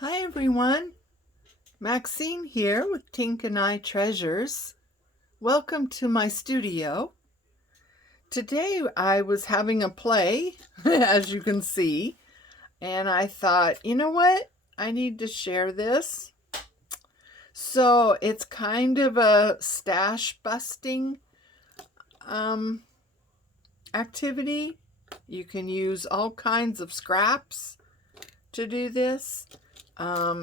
Hi everyone, Maxine here with Tink and I Treasures. Welcome to my studio. Today I was having a play, as you can see, and I thought, you know what? I need to share this. So it's kind of a stash busting activity. You can use all kinds of scraps to do this.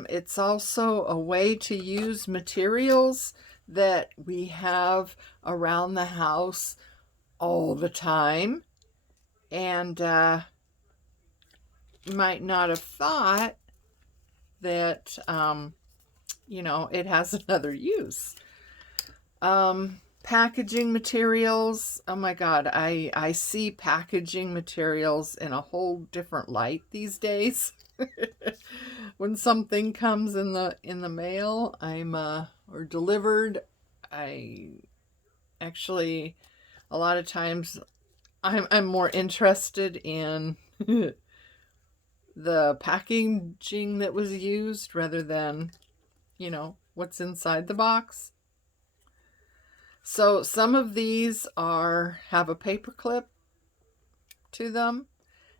It's also a way to use materials that we have around the house all the time. And you might not have thought that, it has another use. Packaging materials. Oh my God, I see packaging materials in a whole different light these days. When something comes in the mail, or delivered, I actually a lot of times I'm more interested in the packaging that was used rather than, what's inside the box. So some of these have a paper clip to them.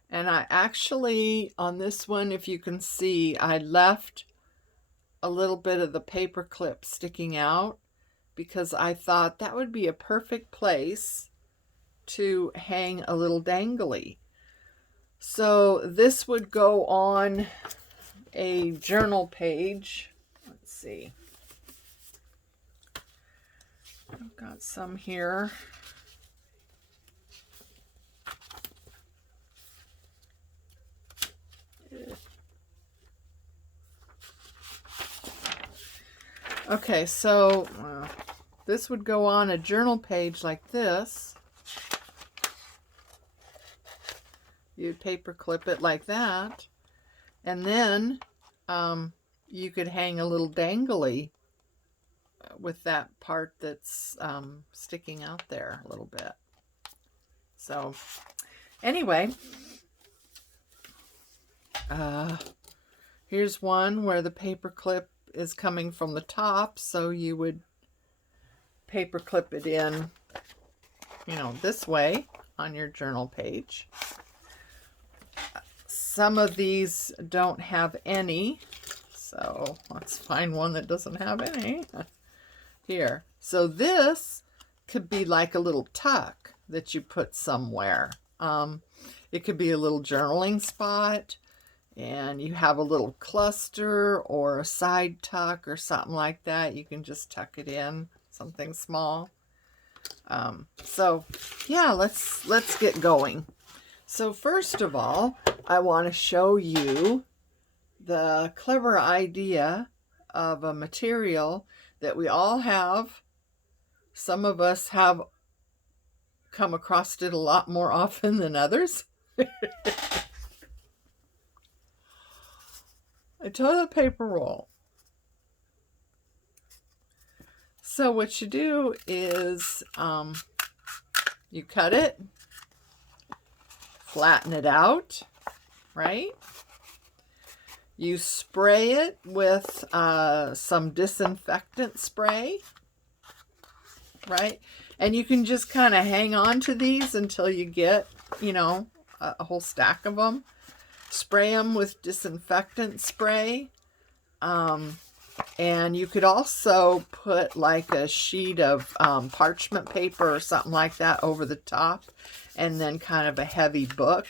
And I actually, on this one, if you can see, I left a little bit of the paper clip sticking out because I thought that would be a perfect place to hang a little dangly. So this would go on a journal page. Let's see. I've got some here. Okay, so this would go on a journal page like this. You'd paper clip it like that. And then you could hang a little dangly with that part that's sticking out there a little bit. So anyway, here's one where the paper clip is coming from the top, so you would paper clip it in, this way on your journal page. Some of these don't have any, so let's find one that doesn't have any. Here. So this could be like a little tuck that you put somewhere. It could be a little journaling spot, and you have a little cluster or a side tuck or something like that. You can just tuck it in, something small. So yeah, let's get going. So first of all, I want to show you the clever idea of a material that we all have. Some of us have come across it a lot more often than others. A toilet paper roll. So what you do is you cut it, flatten it out, right? You spray it with some disinfectant spray, right? And you can just kind of hang on to these until you get, a whole stack of them. Spray them with disinfectant spray. And you could also put like a sheet of parchment paper or something like that over the top, and then kind of a heavy book,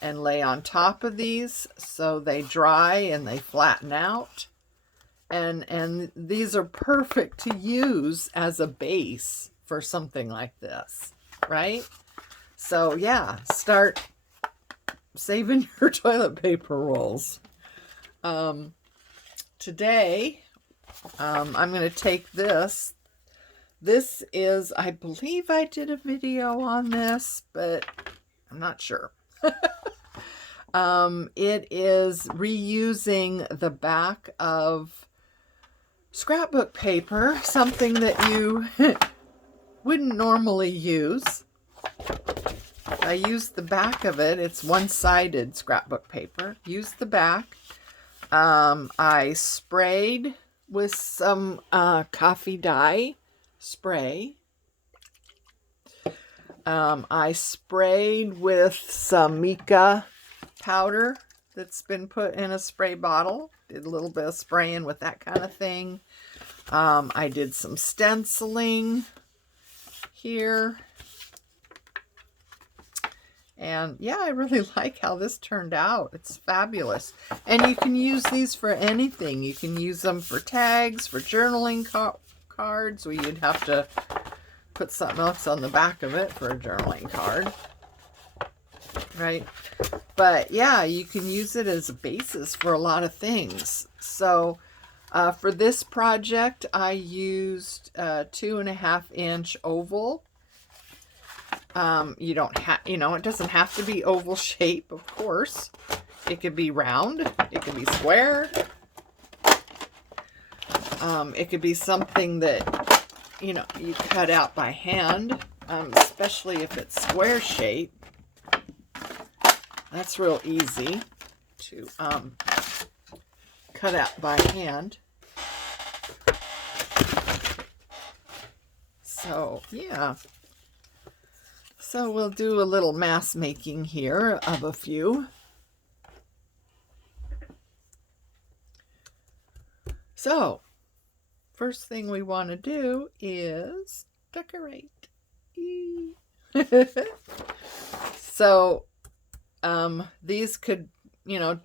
and lay on top of these so they dry and they flatten out. And these are perfect to use as a base for something like this, right? So yeah, start saving your toilet paper rolls. Today, I'm going to take this. This is, I believe I did a video on this, but I'm not sure. It is reusing the back of scrapbook paper, something that you wouldn't normally use. I used the back of it. It's one-sided scrapbook paper. Use the back. I sprayed with some coffee dye spray. I sprayed with some mica powder that's been put in a spray bottle. Did a little bit of spraying with that kind of thing. I did some stenciling here. And yeah, I really like how this turned out. It's fabulous. And you can use these for anything. You can use them for tags, for journaling cards, where you'd have to put something else on the back of it for a journaling card. Right? But yeah, you can use it as a basis for a lot of things. So for this project, I used a 2.5-inch oval. You don't have, it doesn't have to be oval shape, of course. It could be round. It could be square. It could be something that, you cut out by hand, especially if it's square shape. That's real easy to cut out by hand. So, yeah. So we'll do a little mass making here of a few. So, first thing we want to do is decorate. So, these could,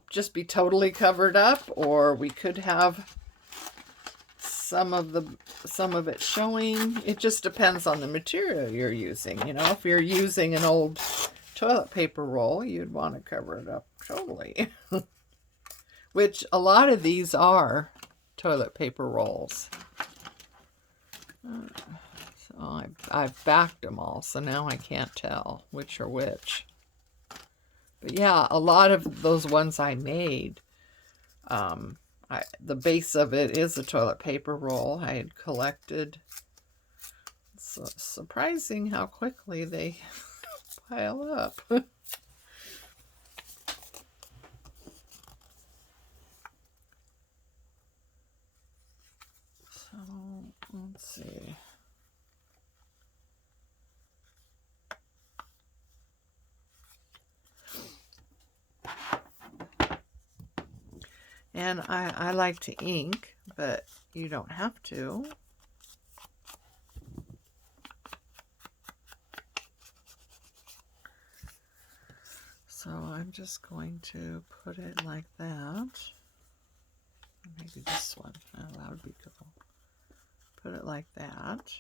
just be totally covered up, or we could have some of it showing. It just depends on the material you're using. If you're using an old toilet paper roll, you'd want to cover it up totally. Which a lot of these are toilet paper rolls. So I've backed them all, so now I can't tell which are which. But yeah, a lot of those ones I made, the base of it is a toilet paper roll I had collected. It's surprising how quickly they pile up. So, let's see. And I like to ink, but you don't have to. So I'm just going to put it like that. Maybe this one. Oh, that would be cool. Put it like that.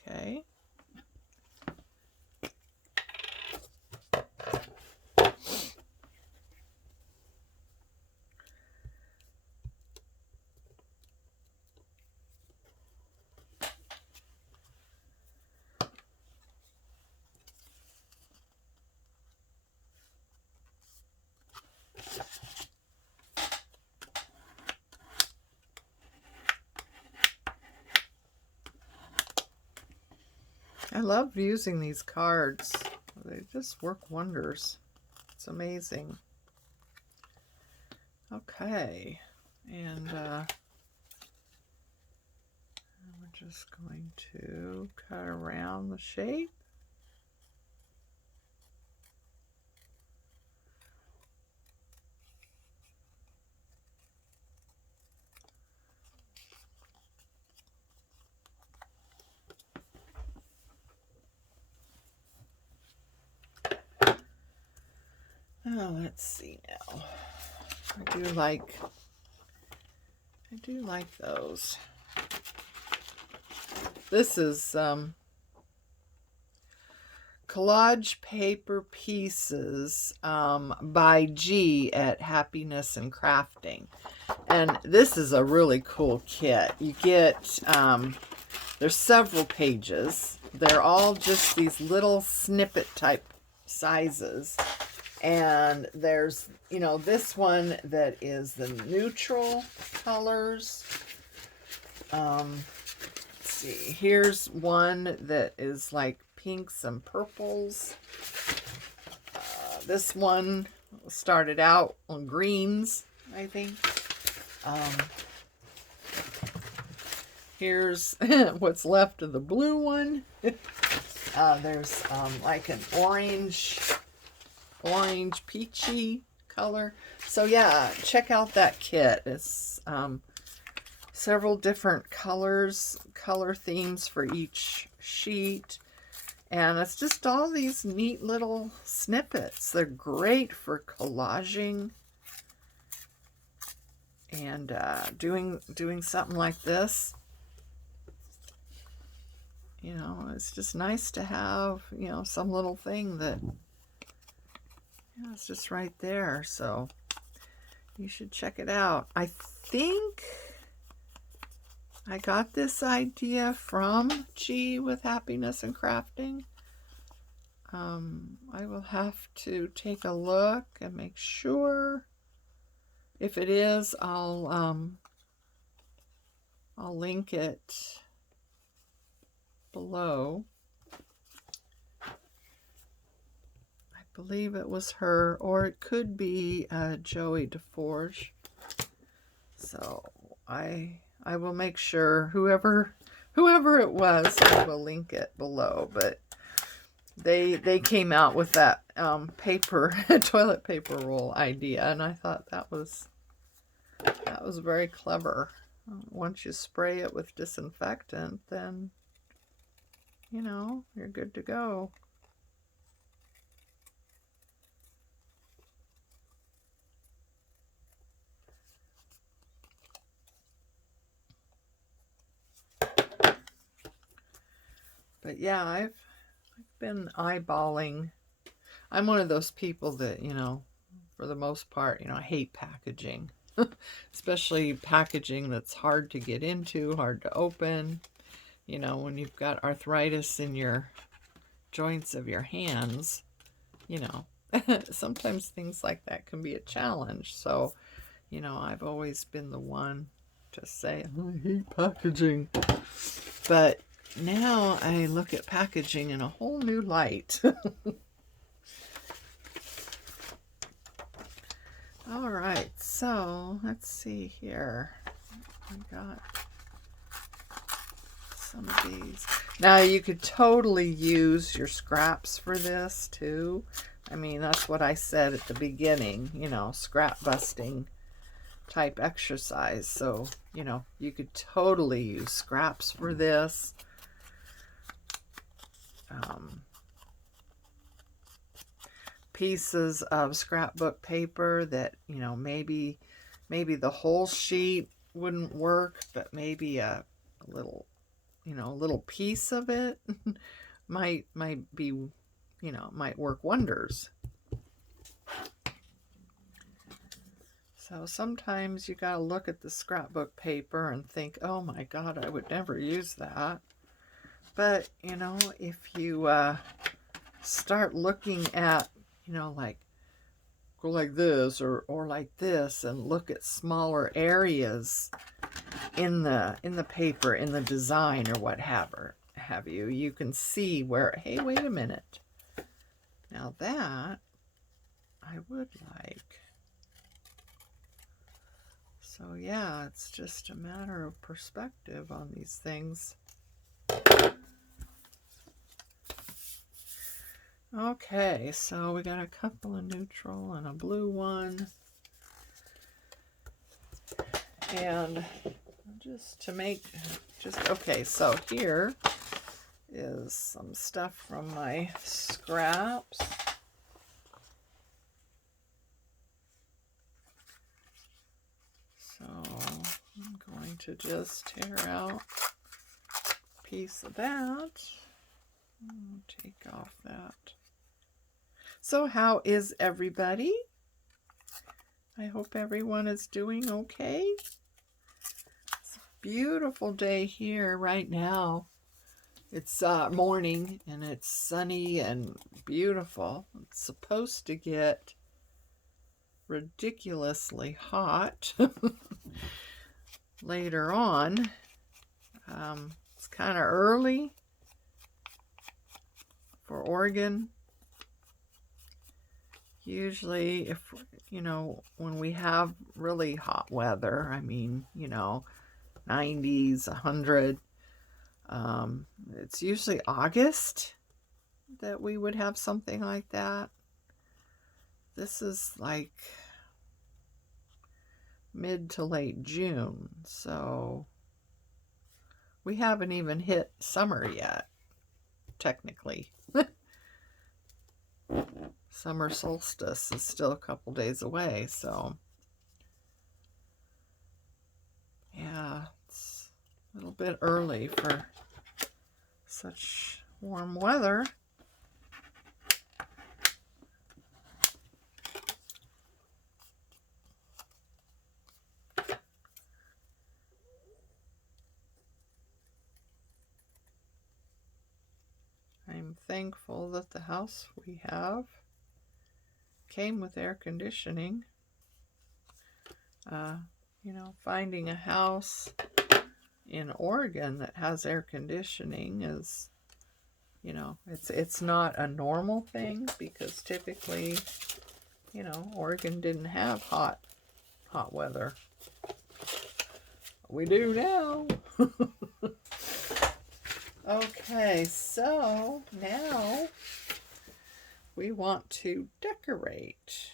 Okay. I love using these cards. They just work wonders. It's amazing. Okay. And we're just going to cut around the shape. Oh, let's see now. I do like those. This is Collage Paper Pieces by G at Happiness and Crafting. And this is a really cool kit. You get, there's several pages. They're all just these little snippet type sizes. And there's, this one that is the neutral colors. Let's see. Here's one that is like pinks and purples. This one started out on greens, I think. Here's what's left of the blue one. There's like an orange peachy color. So yeah, check out that kit. It's several different color themes for each sheet. And it's just all these neat little snippets. They're great for collaging and doing something like this. You know, it's just nice to have, you know, some little thing that, you know, it's just right there. So you should check it out. I think I got this idea from G with Happiness and Crafting. I will have to take a look and make sure. If it is, I'll link it below. I believe it was her, or it could be Joey DeForge. So I will make sure whoever it was, I will link it below. But they came out with that toilet paper roll idea, and I thought that was very clever. Once you spray it with disinfectant, then you know you're good to go. But yeah, I've been eyeballing. I'm one of those people that, you know, for the most part, you know, I hate packaging. Especially packaging that's hard to get into, hard to open. You know, when you've got arthritis in your joints of your hands, you know, sometimes things like that can be a challenge. So, you know, I've always been the one to say, I hate packaging. But now I look at packaging in a whole new light. All right, so let's see here. I got some of these. Now you could totally use your scraps for this too. I mean, that's what I said at the beginning, you know, scrap busting type exercise. So, you know, you could totally use scraps for this. Pieces of scrapbook paper that, you know, maybe the whole sheet wouldn't work, but maybe a little, you know, a little piece of it might be, you know, might work wonders. So sometimes you gotta look at the scrapbook paper and think, oh my God, I would never use that. But, you know, if you start looking at, you know, like, go like this or like this, and look at smaller areas in the paper, in the design or what have you, you can see where, hey, wait a minute. Now that I would like. So yeah, it's just a matter of perspective on these things. Okay, so we got a couple of neutral and a blue one. And just to make, okay, so here is some stuff from my scraps. So I'm going to just tear out a piece of that. Take off that. So how is everybody? I hope everyone is doing okay. It's a beautiful day here right now. It's morning and it's sunny and beautiful. It's supposed to get ridiculously hot later on. It's kind of early for Oregon. Usually, you know, when we have really hot weather, I mean, you know, 90s, 100, it's usually August that we would have something like that. This is like mid to late June, so we haven't even hit summer yet, technically. Summer solstice is still a couple days away, so yeah, it's a little bit early for such warm weather. I'm thankful that the house we have came with air conditioning. You know, finding a house in Oregon that has air conditioning is, you know, it's not a normal thing, because typically, you know, Oregon didn't have hot weather. We do now. Okay, so now we want to decorate.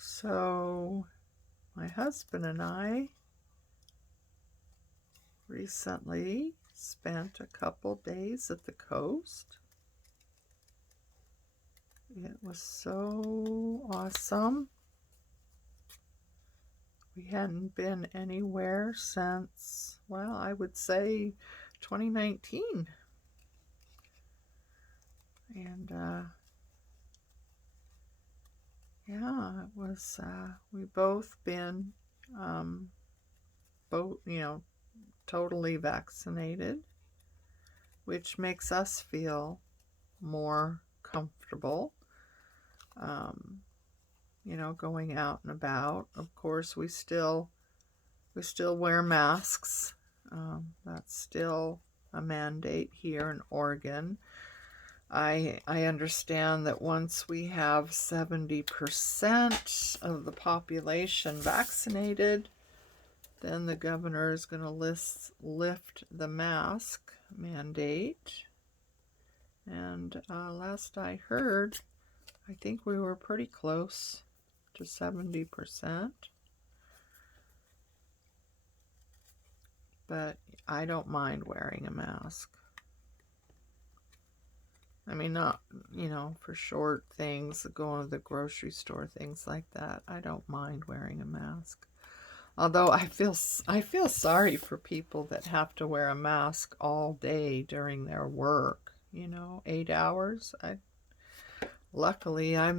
So my husband and I recently spent a couple days at the coast. It was so awesome. We hadn't been anywhere since, well, I would say 2019. And yeah, it was, we both been, you know, totally vaccinated, which makes us feel more comfortable, you know, going out and about. Of course, we still wear masks. That's still a mandate here in Oregon. I understand that once we have 70% of the population vaccinated, then the governor is going to lift the mask mandate. And last I heard, I think we were pretty close to 70%. But I don't mind wearing a mask. I mean, not, you know, for short things, going to the grocery store, things like that. I don't mind wearing a mask. Although I feel sorry for people that have to wear a mask all day during their work, you know, 8 hours. Luckily, I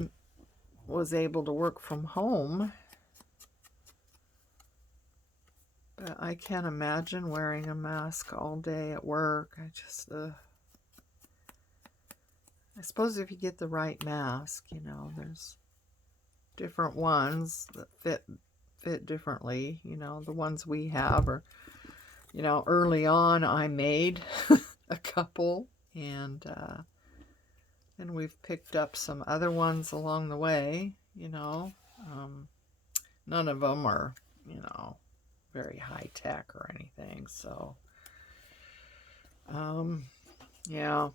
was able to work from home. But I can't imagine wearing a mask all day at work. I suppose if you get the right mask, you know, there's different ones that fit differently. You know, the ones we have are, you know, early on I made a couple, and we've picked up some other ones along the way, you know. None of them are, you know, very high tech or anything, so yeah,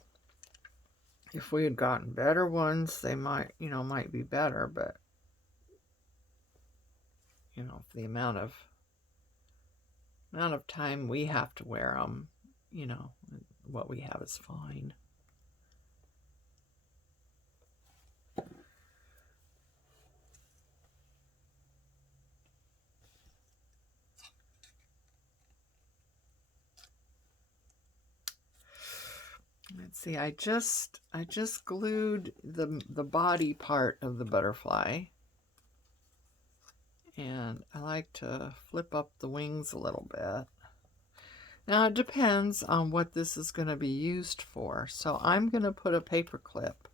if we had gotten better ones, they might be better, but you know, the amount of time we have to wear them, you know, what we have is fine. Let's see, I just glued the body part of the butterfly, And I like to flip up the wings a little bit. Now it depends on what this is going to be used for. So I'm going to put a paper clip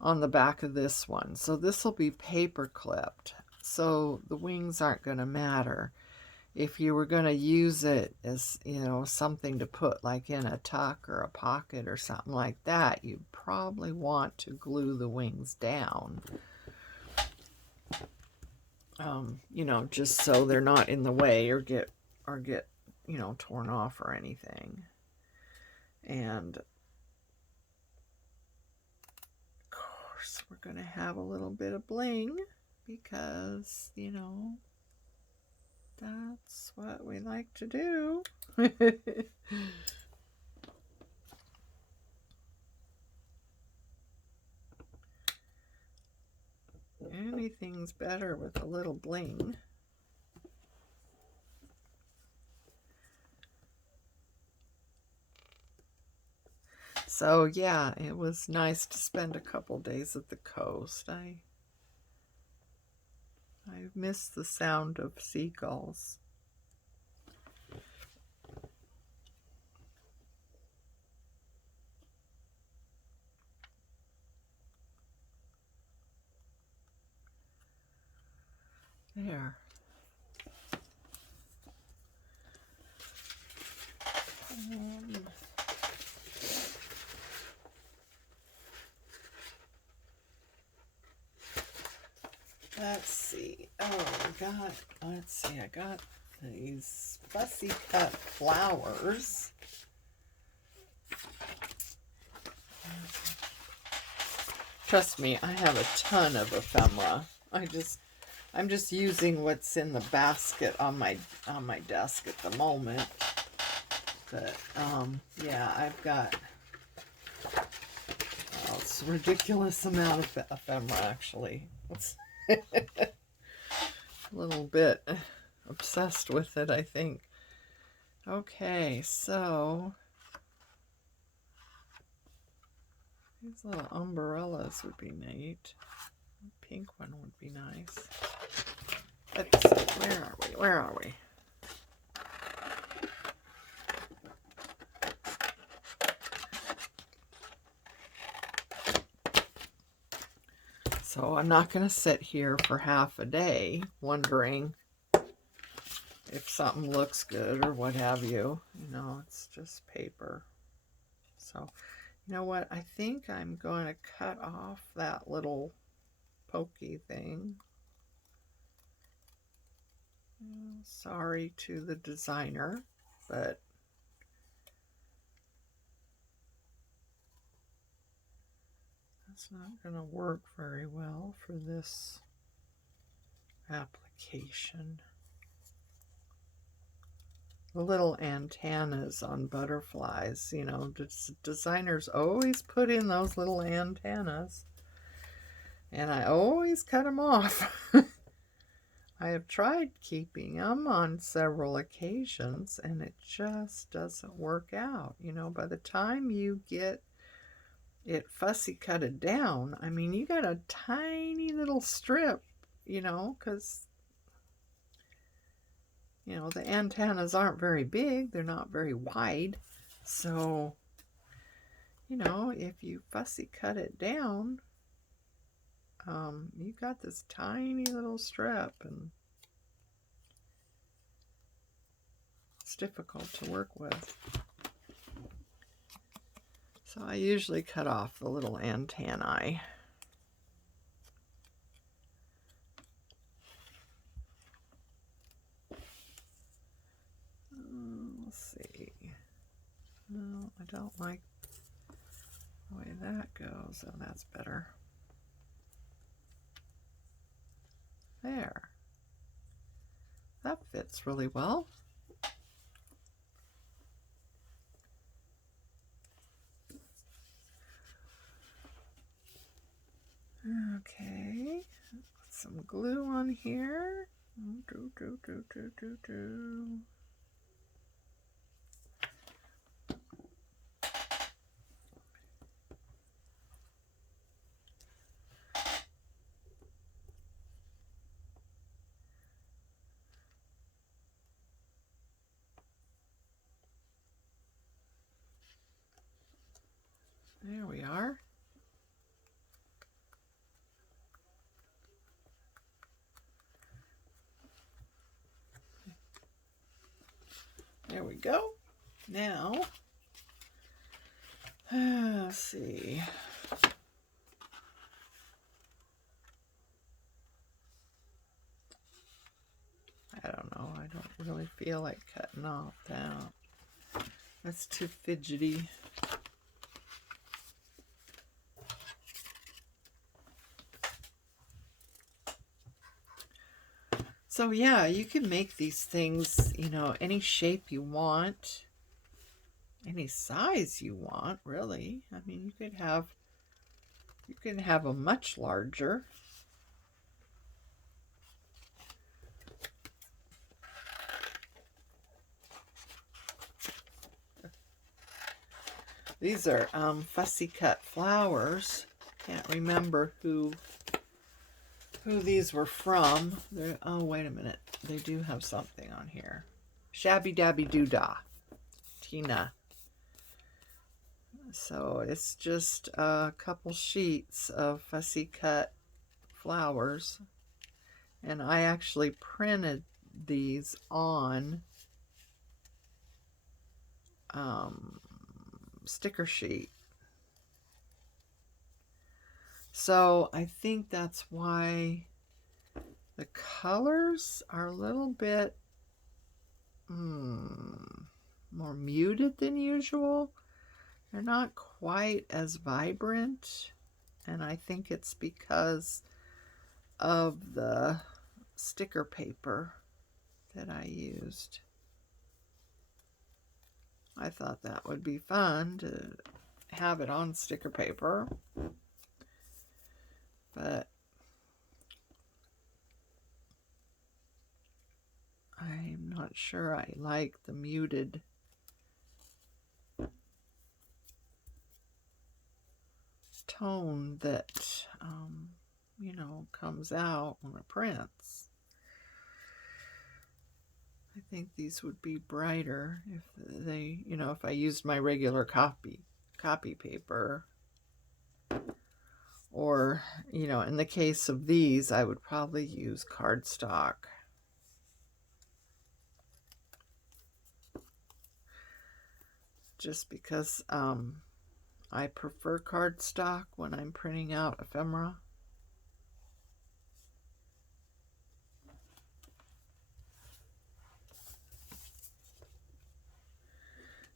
on the back of this one. So this will be paper clipped. So the wings aren't going to matter. If you were going to use it as, you know, something to put like in a tuck or a pocket or something like that, you probably want to glue the wings down. You know, just so they're not in the way or get, you know, torn off or anything. And of course, we're going to have a little bit of bling because, you know, that's what we like to do. Anything's better with a little bling. So yeah, it was nice to spend a couple days at the coast. I miss the sound of seagulls. There. Let's see. Oh, I got these fussy cut flowers. Trust me, I have a ton of ephemera. I'm just using what's in the basket on my desk at the moment. But yeah, I've got it's a ridiculous amount of ephemera actually. It's a little bit obsessed with it, I think. Okay, so these little umbrellas would be neat. A pink one would be nice. Let's see, where are we? Where are we? So I'm not going to sit here for half a day wondering if something looks good or what have you. You know, it's just paper. So, you know what? I think I'm going to cut off that little pokey thing. Sorry to the designer, but that's not going to work very well for this application. The little antennas on butterflies, you know, designers always put in those little antennas, and I always cut them off. I have tried keeping them on several occasions, and it just doesn't work out. You know, by the time you get it fussy cutted down, I mean, you got a tiny little strip, you know, because you know, the antennas aren't very big. They're not very wide. So, you know, if you fussy cut it down, you got this tiny little strip, and it's difficult to work with. So I usually cut off the little antennae. Let's see. No, I don't like the way that goes. Oh, that's better. There. That fits really well. Okay. Put some glue on here. There we are. There we go. Now, let's see. I don't know. I don't really feel like cutting off that. That's too fidgety. So yeah, you can make these things, you know, any shape you want, any size you want, really. I mean, you can have a much larger. These are fussy cut flowers. Can't remember who these were from. Oh, wait a minute. They do have something on here. Shabby Dabby Doodah. Tina. So it's just a couple sheets of fussy cut flowers. And I actually printed these on sticker sheet. So I think that's why the colors are a little bit more muted than usual. They're not quite as vibrant, and I think it's because of the sticker paper that I used. I thought that would be fun to have it on sticker paper, but I'm not sure I like the muted tone that, you know, comes out when it prints. I think these would be brighter if they, you know, if I used my regular copy paper. Or, you know, in the case of these, I would probably use cardstock. Just because I prefer cardstock when I'm printing out ephemera.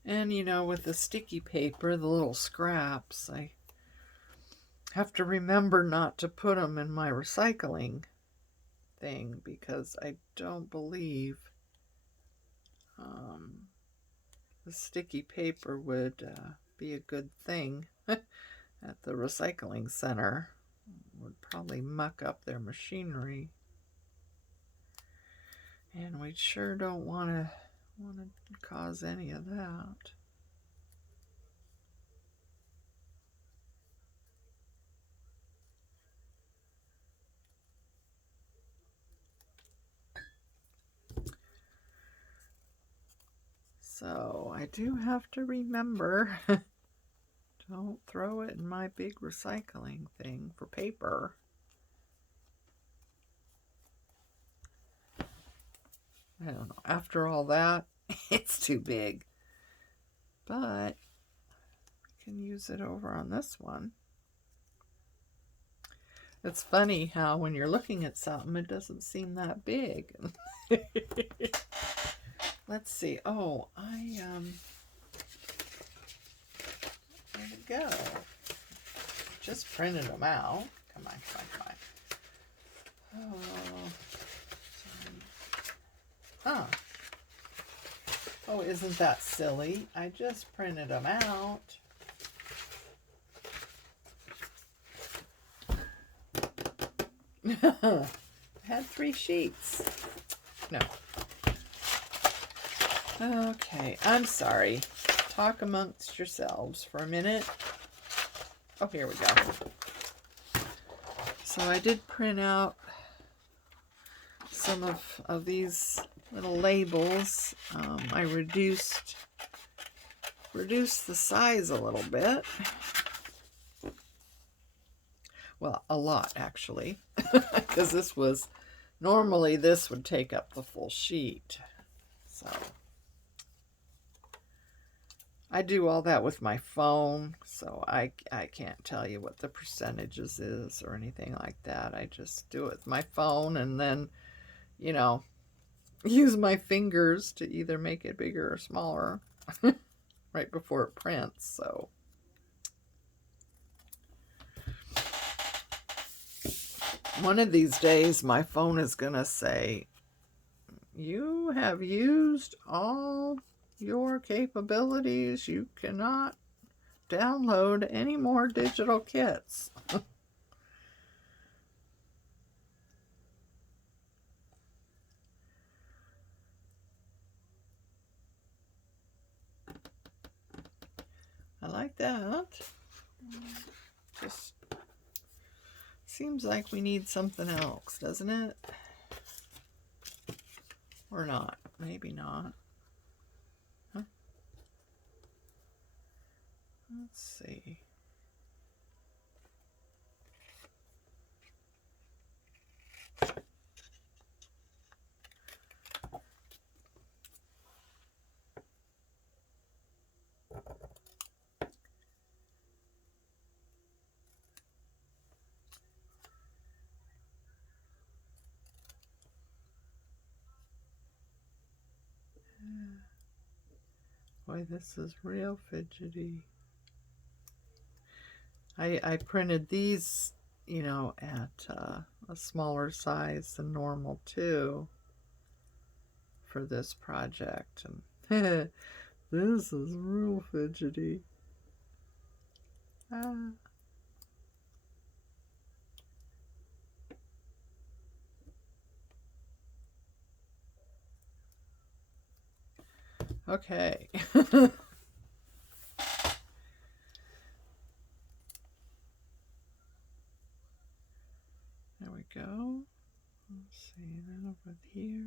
And, you know, with the sticky paper, the little scraps, I have to remember not to put them in my recycling thing because I don't believe the sticky paper would be a good thing at the recycling center. It would probably muck up their machinery. And we sure don't want to cause any of that. So I do have to remember, don't throw it in my big recycling thing for paper. I don't know. After all that, it's too big. But we can use it over on this one. It's funny how when you're looking at something, it doesn't seem that big. Let's see. Oh, there we go. Just printed them out. Come on, come on, come on. Oh, huh. Oh, isn't that silly? I just printed them out. I had 3 sheets. No. Okay, I'm sorry. Talk amongst yourselves for a minute. Oh, here we go. So I did print out some of these little labels. I reduced the size a little bit. Well, a lot, actually. Because this was, normally this would take up the full sheet. So I do all that with my phone, so I can't tell you what the percentages is or anything like that. I just do it with my phone and then, you know, use my fingers to either make it bigger or smaller right before it prints. So one of these days my phone is gonna say, you have used all your capabilities. You cannot download any more digital kits. I like that. Just seems like we need something else, doesn't it? Or not. Maybe not. Huh? Let's see. Boy, this is real fidgety. I printed these, you know, at a smaller size than normal too for this project. And this is real fidgety. Okay. There we go. Let's see, then over here.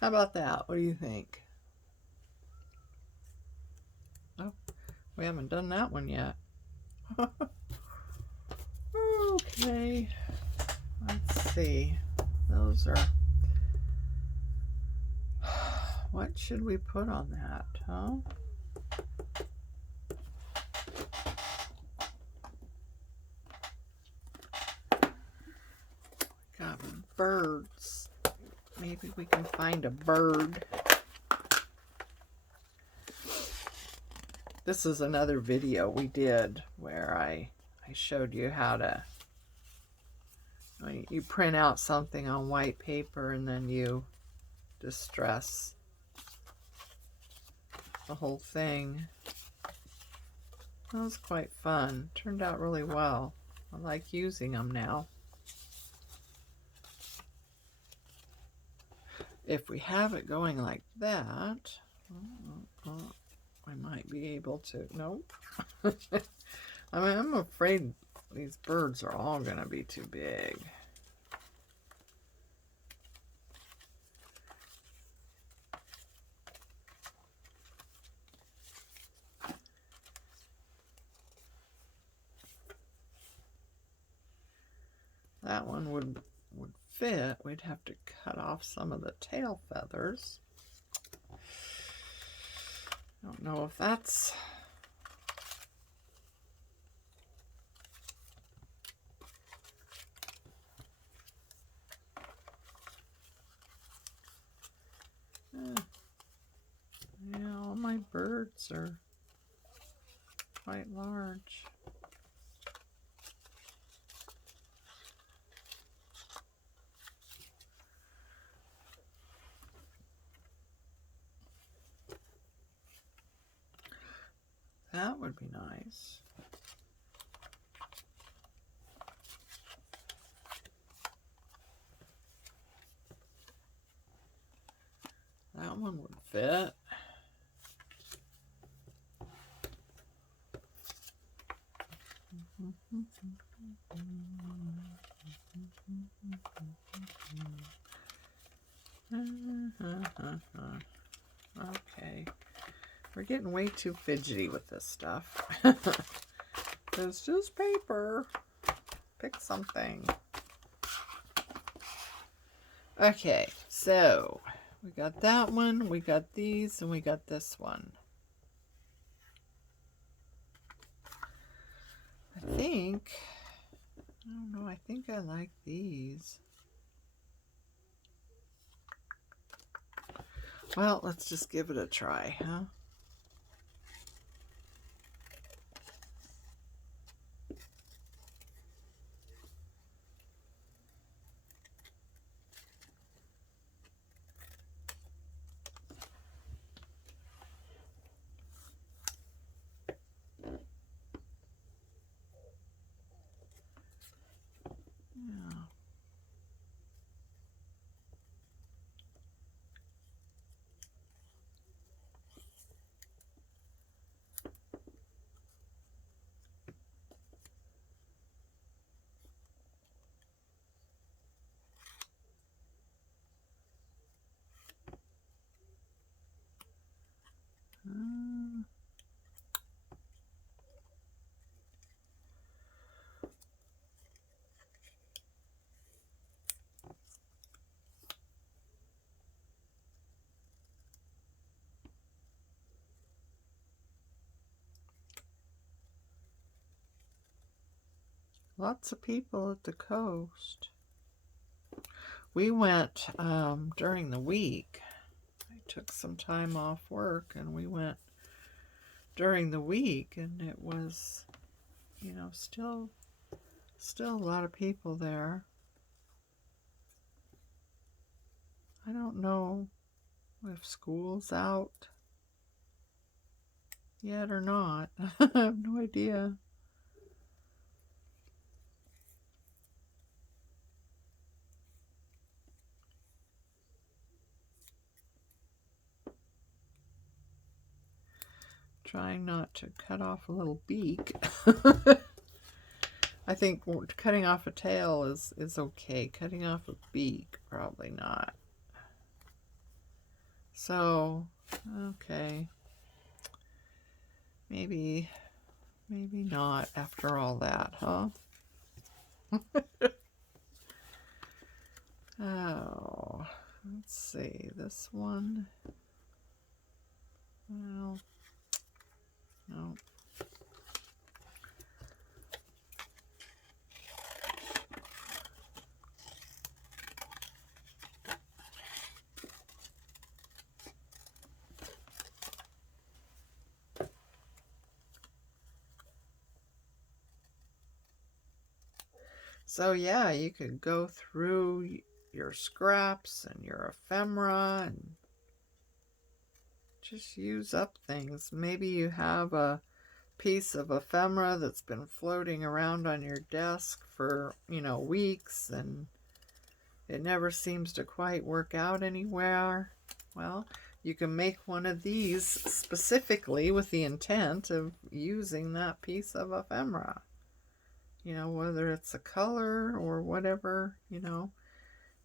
How about that? What do you think? Oh, we haven't done that one yet. Okay. Let's see. Those are... What should we put on that, huh? Got birds. Maybe we can find a bird. This is another video we did where I showed you how to, you print out something on white paper and then you distress the whole thing. That was quite fun. Turned out really well. I like using them now. If we have it going like that, I might be able to. Nope. I mean, I'm afraid these birds are all going to be too big. That one would fit. We'd have to cut off some of the tail feathers. I don't know if that's... Yeah, all my birds are quite large. That would be nice. That one would fit. Okay. We're We're getting way too fidgety with this stuff. It's just paper. Pick something. Okay, so we got that one, we got these, and we got this one. I don't know, I think I like these. Well, let's just give it a try, huh? Yeah. Lots of people at the coast. We went during the week. I took some time off work and we went during the week, and it was, you know, still a lot of people there. I don't know if school's out yet or not. I have no idea. Trying not to cut off a little beak. I think cutting off a tail is okay. Cutting off a beak, probably not. So, okay. Maybe not after all that, huh? Oh, let's see. This one. Well, no. So yeah, you could go through your scraps and your ephemera and just use up things. Maybe you have a piece of ephemera that's been floating around on your desk for, you know, weeks, and it never seems to quite work out anywhere. Well, you can make one of these specifically with the intent of using that piece of ephemera. You know, whether it's a color or whatever, you know,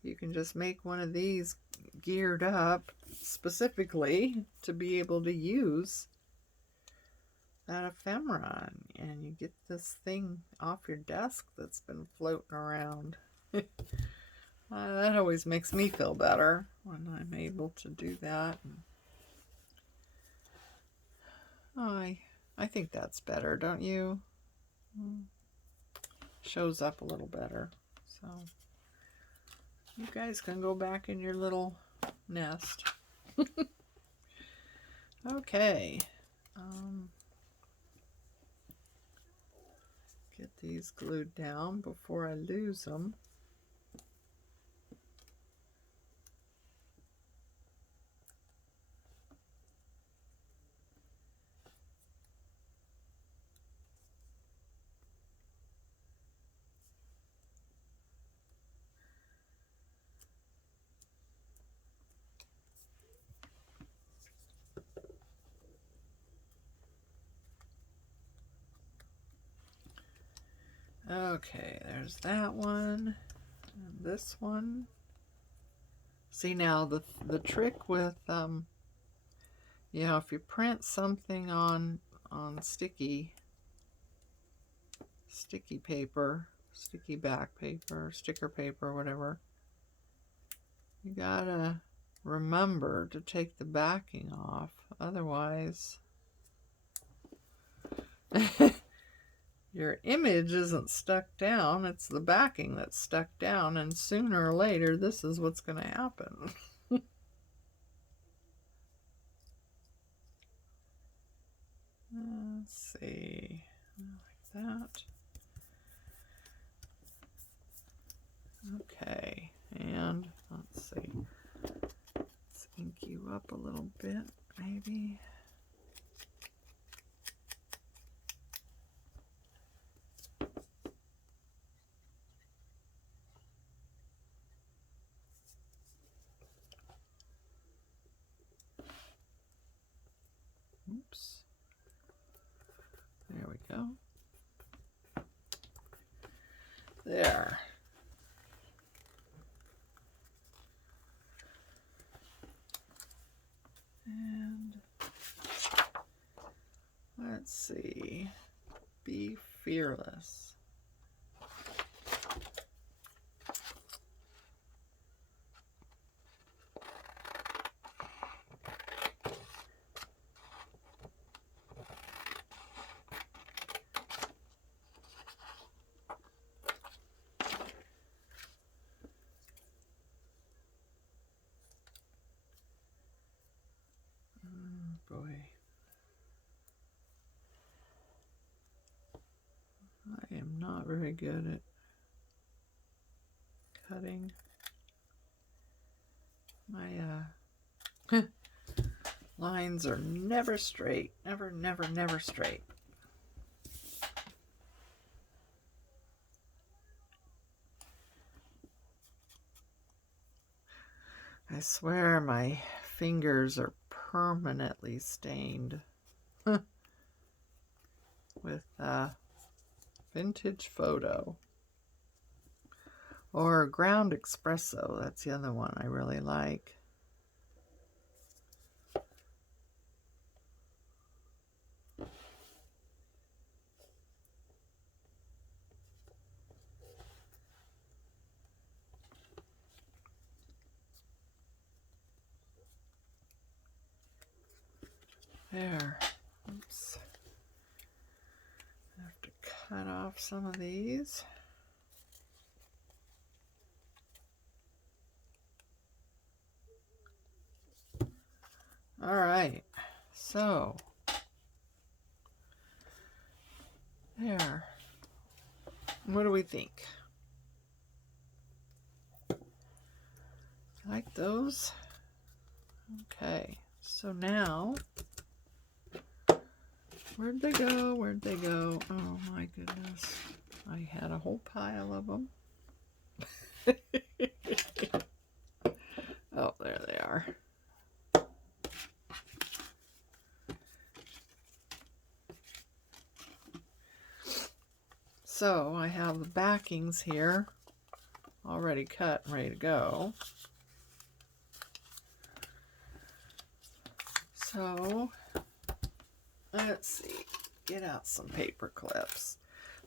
you can just make one of these geared up specifically to be able to use that ephemera, and you get this thing off your desk that's been floating around. That always makes me feel better when I'm able to do that. I think that's better, don't you? Shows up a little better. So you guys can go back in your little nest. Okay. Get these glued down before I lose them. Okay, there's that one, and this one. See, now the trick with You know, if you print something on sticky paper, sticky back paper, sticker paper, whatever, you gotta remember to take the backing off. Otherwise, your image isn't stuck down. It's the backing that's stuck down, and sooner or later, this is what's going to happen. Let's see, like that. Okay, and let's see. Let's ink you up a little bit, maybe. Oops. There we go. There. And let's see. Be fearless. Boy, I am not very good at cutting. My lines are never straight. Never straight. I swear my fingers are permanently stained with vintage photo or ground espresso. That's the other one I really like. There. Oops. I have to cut off some of these. All right. So, there. What do we think? Like those? Okay. So now, where'd they go? Where'd they go? Oh my goodness. I had a whole pile of them. Oh, there they are. So I have the backings here already cut and ready to go. So let's see, get out some paper clips.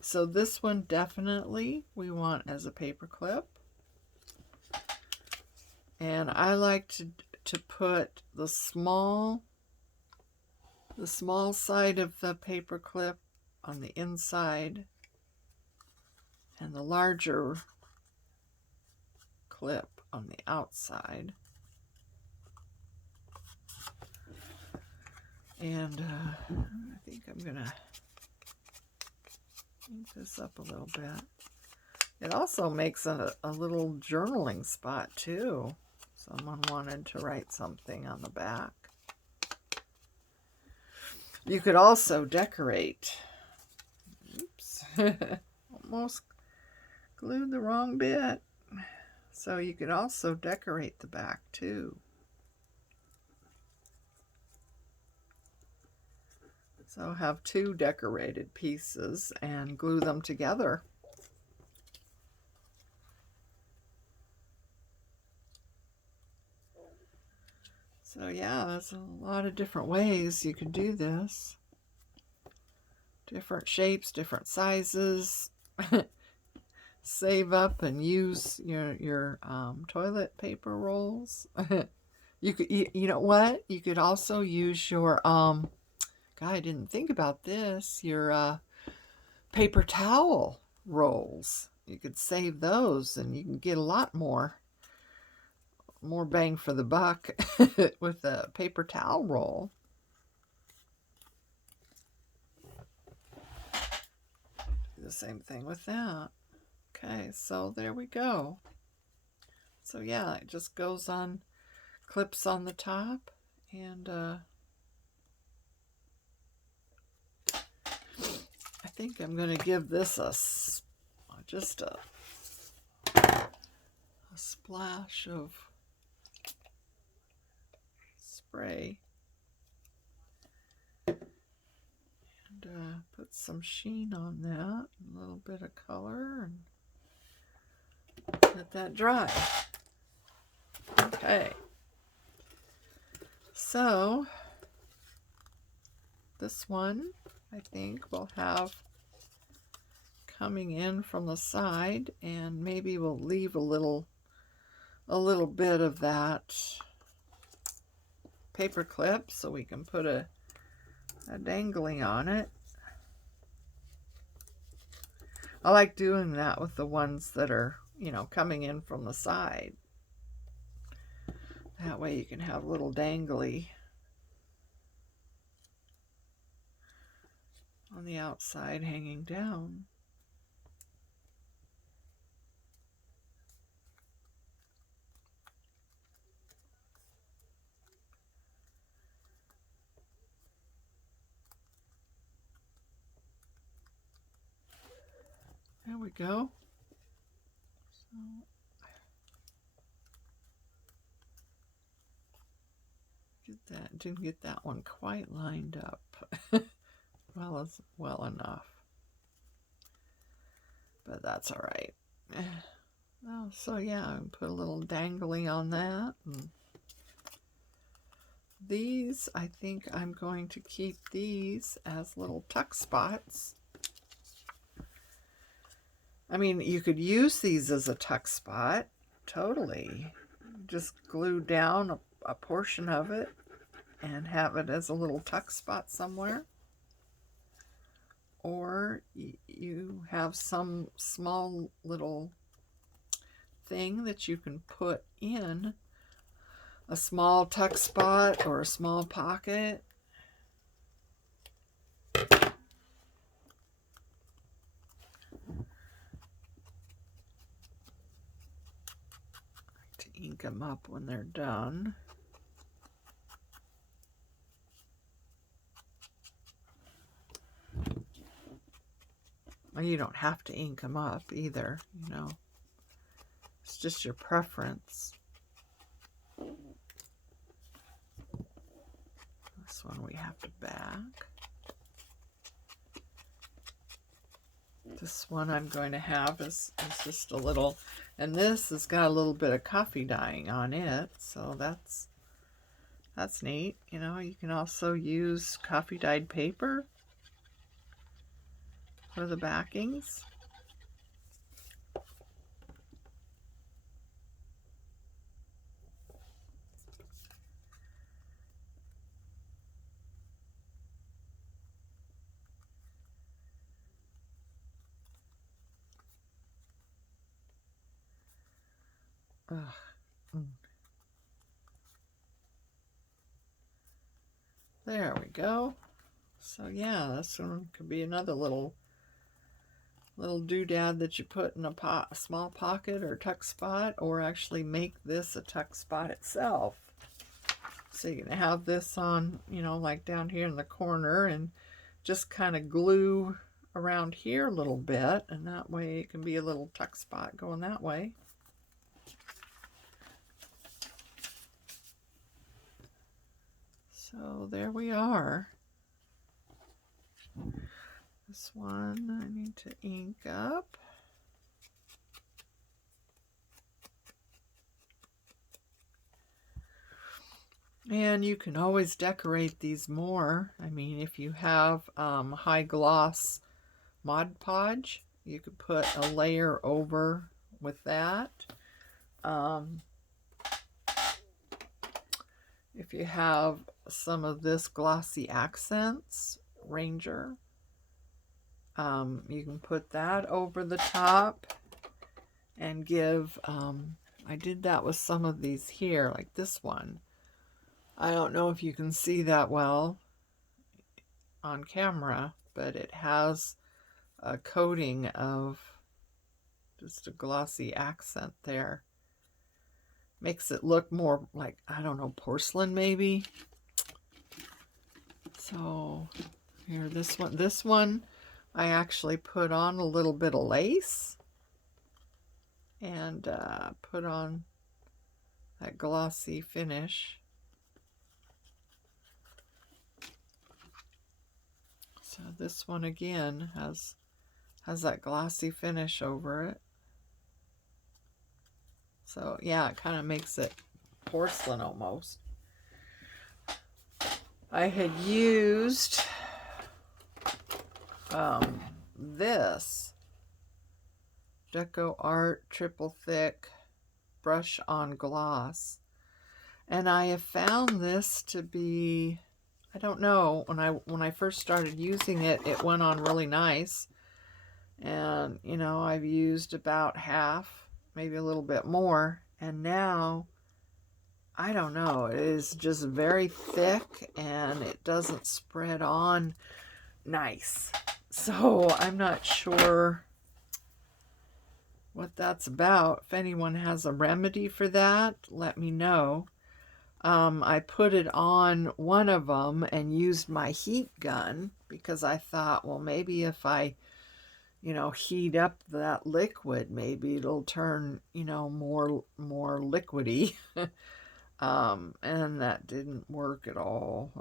So this one definitely we want as a paper clip. And I like to put the small side of the paper clip on the inside and the larger clip on the outside. And I think I'm gonna ink this up a little bit. It also makes a little journaling spot too. Someone wanted to write something on the back. You could also decorate. Oops. Almost glued the wrong bit. So you could also decorate the back too. So have two decorated pieces and glue them together. So yeah, there's a lot of different ways you could do this. Different shapes, different sizes. Save up and use your toilet paper rolls. You could, you know what? You could also use your God, I didn't think about this. Your paper towel rolls. You could save those, and you can get a lot more bang for the buck with a paper towel roll. Do the same thing with that. Okay, so there we go. So yeah, it just goes on, clips on the top, and I think I'm going to give this just a splash of spray, and put some sheen on that, a little bit of color, and let that dry. Okay, so this one I think we'll have coming in from the side, and maybe we'll leave a little bit of that paper clip so we can put a dangling on it. I like doing that with the ones that are, coming in from the side. That way you can have little dangly on the outside hanging down. There we go. So didn't get that one quite lined up well enough, but that's all right. Oh, so yeah, put a little dangly on that. And these, I think I'm going to keep these as little tuck spots. I mean, you could use these as a tuck spot, totally. Just glue down a portion of it and have it as a little tuck spot somewhere. Or you have some small little thing that you can put in a small tuck spot or a small pocket. To ink them up when they're done. Well, you don't have to ink them up either, It's just your preference. This one we have to back. This one I'm going to have is just a little, and this has got a little bit of coffee dyeing on it, so that's neat. You can also use coffee dyed paper for the backings. There we go. So yeah, this one could be another little doodad that you put in a small pocket or tuck spot, or actually make this a tuck spot itself. So you can have this on, like down here in the corner, and just kind of glue around here a little bit, and that way it can be a little tuck spot going that way. So there we are. This one I need to ink up. And you can always decorate these more. I mean, if you have high gloss Mod Podge, you could put a layer over with that. If you have some of this glossy accents Ranger, you can put that over the top and give, I did that with some of these here, like this one. I don't know if you can see that well on camera, but it has a coating of just a glossy accent there. Makes it look more like, I don't know, porcelain maybe. So here, this one I actually put on a little bit of lace and put on that glossy finish. So this one again has that glossy finish over it. So yeah, it kind of makes it porcelain almost. I had used this Deco Art Triple Thick Brush on Gloss, and I have found this to be, I don't know, when I first started using it, it went on really nice, and you know, I've used about half, maybe a little bit more, and now I don't know, it is just very thick and it doesn't spread on nice. So I'm not sure what that's about. If anyone has a remedy for that, let me know. I put it on one of them and used my heat gun because I thought, well, maybe if I, you know, heat up that liquid, maybe it'll turn, you know, more liquidy. And that didn't work at all.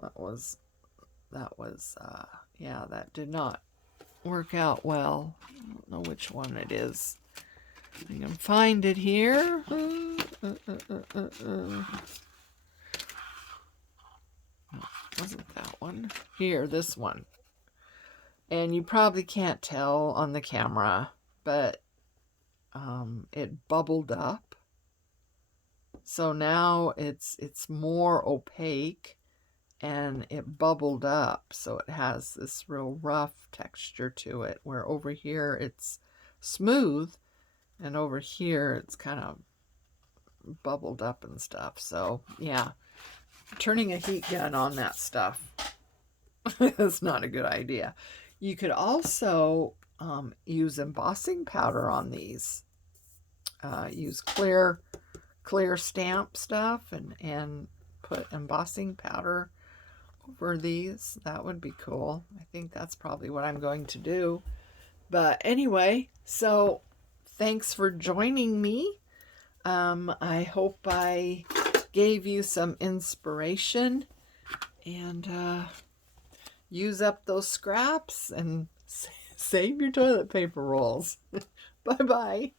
Yeah, that did not work out well. I don't know which one it is. I can find it here. No, wasn't that one. Here, this one. And you probably can't tell on the camera, but it bubbled up. So now it's more opaque and it bubbled up. So it has this real rough texture to it, where over here it's smooth and over here it's kind of bubbled up and stuff. So yeah, turning a heat gun on that stuff is not a good idea. You could also use embossing powder on these. Use clear stamp stuff and put embossing powder over these. That would be cool. I think that's probably what I'm going to do. But anyway, so thanks for joining me. I hope I gave you some inspiration, and use up those scraps and save your toilet paper rolls. Bye-bye.